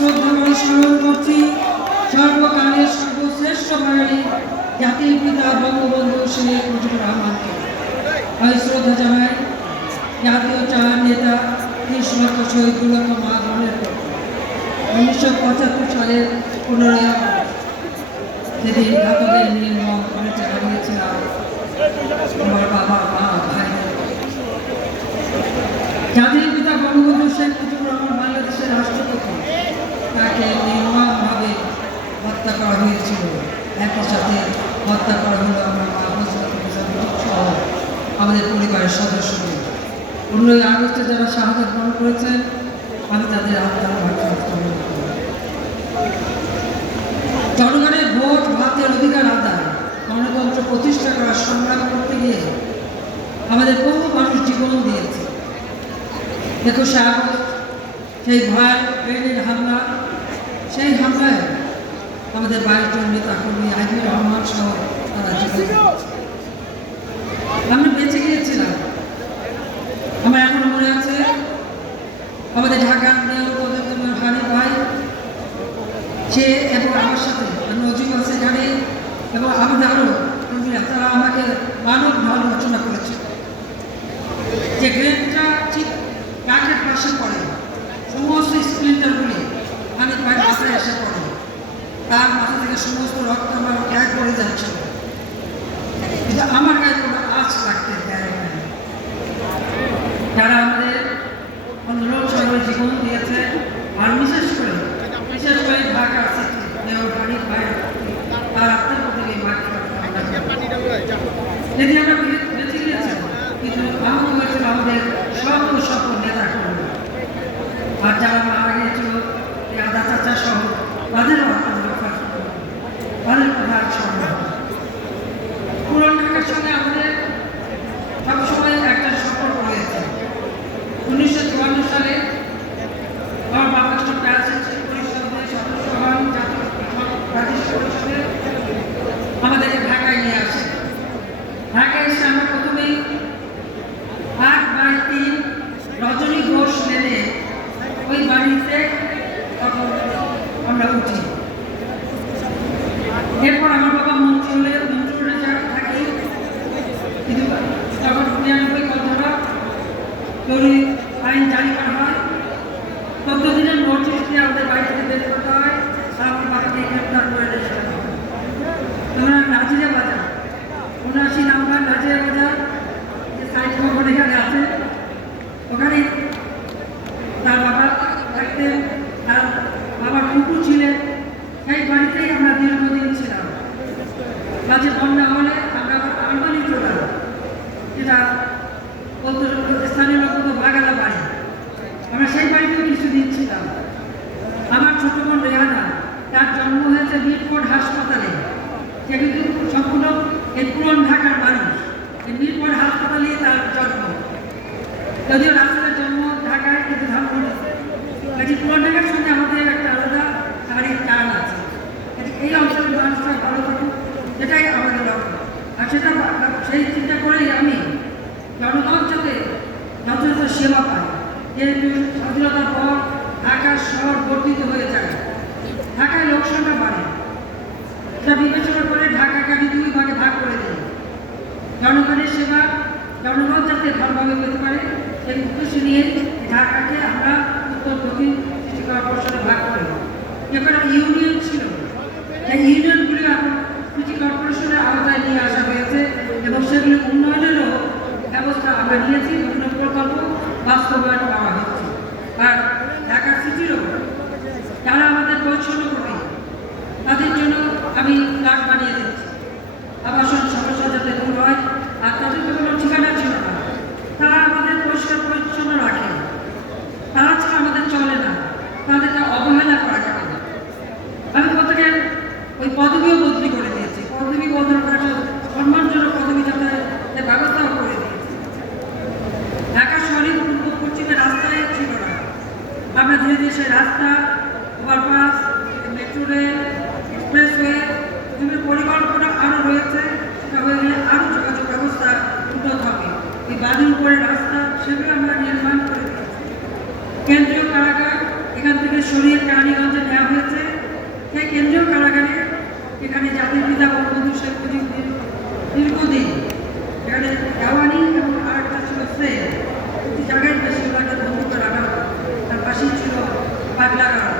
শ্রদ্ধা করে স্মরণ করছি। সর্বকালের সর্বশ্রেষ্ঠ বাঙালি শ্রদ্ধা জানাই জাতীয় চার নেতা কৃষ্ণত শহীদুল্লাহ মা বোনের উনিশশো পঁচাত্তর সালের পনেরোই আগস্ট ঘাতকের নির্মম করে হারিয়েছিলাম আমার বাবা মা ভাইদের জাতির পিতা বঙ্গবন্ধু শেখ মুজিবুর রহমান বাংলাদেশের রাষ্ট্রপতি তাকে নির্মমভাবে হত্যা করা হয়েছিল একই সাথে হত্যা করা হলো আমাদের পরিবারের পনেরোই আগস্টে যারা শাহাদত বরণ করেছেন, আমি তাদের আত্মার জনগণের ভোট, ভাতের অধিকার আদায়, গণতন্ত্র প্রতিষ্ঠা করার সংগ্রাম করতে গিয়ে আমাদের বহু মানুষ জীবন দিয়েছে। একুশে আগস্ট সেই ভয়াল ট্রেনের হামলা, সেই হামলায় আমাদের বাইশ জন নেতা কর্মী আজিজুর রহমান সহ তারা আমরা বেঁচে গিয়েছিলাম। আমার এখনও মনে আছে? আমাদের ঢাকার হানি ভাই সে এবং আমার সাথে আমি নজিব আছে এখানে এবং আমাদের আরও কর্মীরা তারা আমাকে মানব ভালো রচনা করেছে। যে গ্রেনটা ঠিক কাঠের পাশে পড়ে সমস্ত স্প্লিন্টারগুলি আমি প্রায় মাথায় এসে পড়ে তার মাথা থেকে সমস্ত রক্ত আমার ত্যাগ করে যাচ্ছিল এটা আমার গায়ে কোনো আঁচ লাগতে দেয় না যারা আমাদের অনুরোধ সবাই জীবন দিয়েছে আর বিশেষ করে বিশেষ করে ঢাকা সিটি মেয়র হানিফ ভাই তার আত্মার প্রতি এই মাঠ যদি আমরা বে- বেঁচে গিয়েছি কিন্তু আহত হয়েছিল আমাদের সকল সকল নেতা কর্মী আর যারা মারা গিয়েছিল এই আদা চাচা সহ তাদেরও আত্মার রক্ষা করতে হবে। তাদের কথা আর স্মরণ হবে। পুরান ঢাকার সঙ্গে আমাদের সবসময় একটা সম্পর্ক রয়েছে উনিশশো চুয়ান্ন সালে আমার বাবা যখন রাজনীতি পরিষদের সদস্য হন জাতীয় প্রাদেশিক পরিষদে আমাদেরকে ঢাকায় নিয়ে আসে ঢাকায় এসে আমরা প্রথমেই আট বাই তিন রজনী আমরা উঠি। এরপর আমার দিয়ে আমাদের বাড়ি বের করতে হয় আমার বাবাকে গ্রেপ্তার করে উনআশি নাম্বার নাজিরা বাজার যে সাইড খবর এখানে আছে ওখানে তার বাবা থাকতেন তার বাবার কুকুর ছিলেন সেই বাড়িতেই আমরা দীর্ঘদিন ছিলাম মাঝে বন্যা হলে আমরা আবার আলমানি চোলা যেটা বলতে স্থানীয় লোক তো বাগালা বাড়ি আমরা সেই বাড়িতেও কিছু দিচ্ছিলাম। আমার ছোট বোন রেহানা, তার জন্ম হয়েছে মিরপুর হাসপাতালে। সে কিন্তু সম্পূর্ণ এই পুরন ঢাকার মানুষ। মিরপুর হাসপাতালেই তার জন্ম। যদিও রাসেলের জন্ম ঢাকায় কিন্তু ধানমন্ডি কাজে পুরন ঢাকার সঙ্গে আমাদের একটা আলাদা শারীরিক টান আছে কাজে এই অঞ্চলের মানুষরা ভালো থাকুক সেটাই আমাদের লক্ষ্য আর সেটা বা- সেই চিন্তা করেই আমি জনগণ যাতে যথাযথ সেবা পায় যেহেতু স্বাধীনতার পর ঢাকার শহর বর্ধিত হয়ে যায় ঢাকায় লোকসংখ্যা বাড়ে সেটা বিবেচনা করে ঢাকাকে আমি দুই ভাগে ভাগ করে দিই জনগণের সেবা, জনগণ যাতে ভালোভাবে পেতে পারে, সেই উদ্দেশ্য নিয়ে ঢাকাকে আমরা উত্তর দক্ষিণ সিটি কর্পোরেশনে ভাগ করি এখানে ইউনিয়ন ছিল। সেই ইউনিয়নগুলি এখন সিটি কর্পোরেশনের আওতায় নিয়ে আসা হয়েছে এবং সেগুলি উন্নয়নেরও ব্যবস্থা আমরা নিয়েছি বিভিন্ন প্রকল্প, বাস্তবায়ন সেই রাস্তা ওভারপাস মেট্রো রেল এক্সপ্রেসওয়ে বিভিন্ন পরিকল্পনা আরও রয়েছে সেটা গেলে আরও যোগাযোগ ব্যবস্থা উন্নত হবে। এই বাঁধের উপরে রাস্তা সেগুলো আমরা নির্মাণ করে দিয়েছি। কেন্দ্রীয় কারাগার এখান থেকে সরিয়ে কেরানীগঞ্জে নেওয়া হয়েছে। সেই কেন্দ্রীয় কারাগারে এখানে জাতির পিতা বঙ্গবন্ধু শেখ মুজিবুর দীর্ঘদিন এখানে দেওয়ানি এবং আরেকটা ছিল সেল জায়গায় বেশি Paglaran.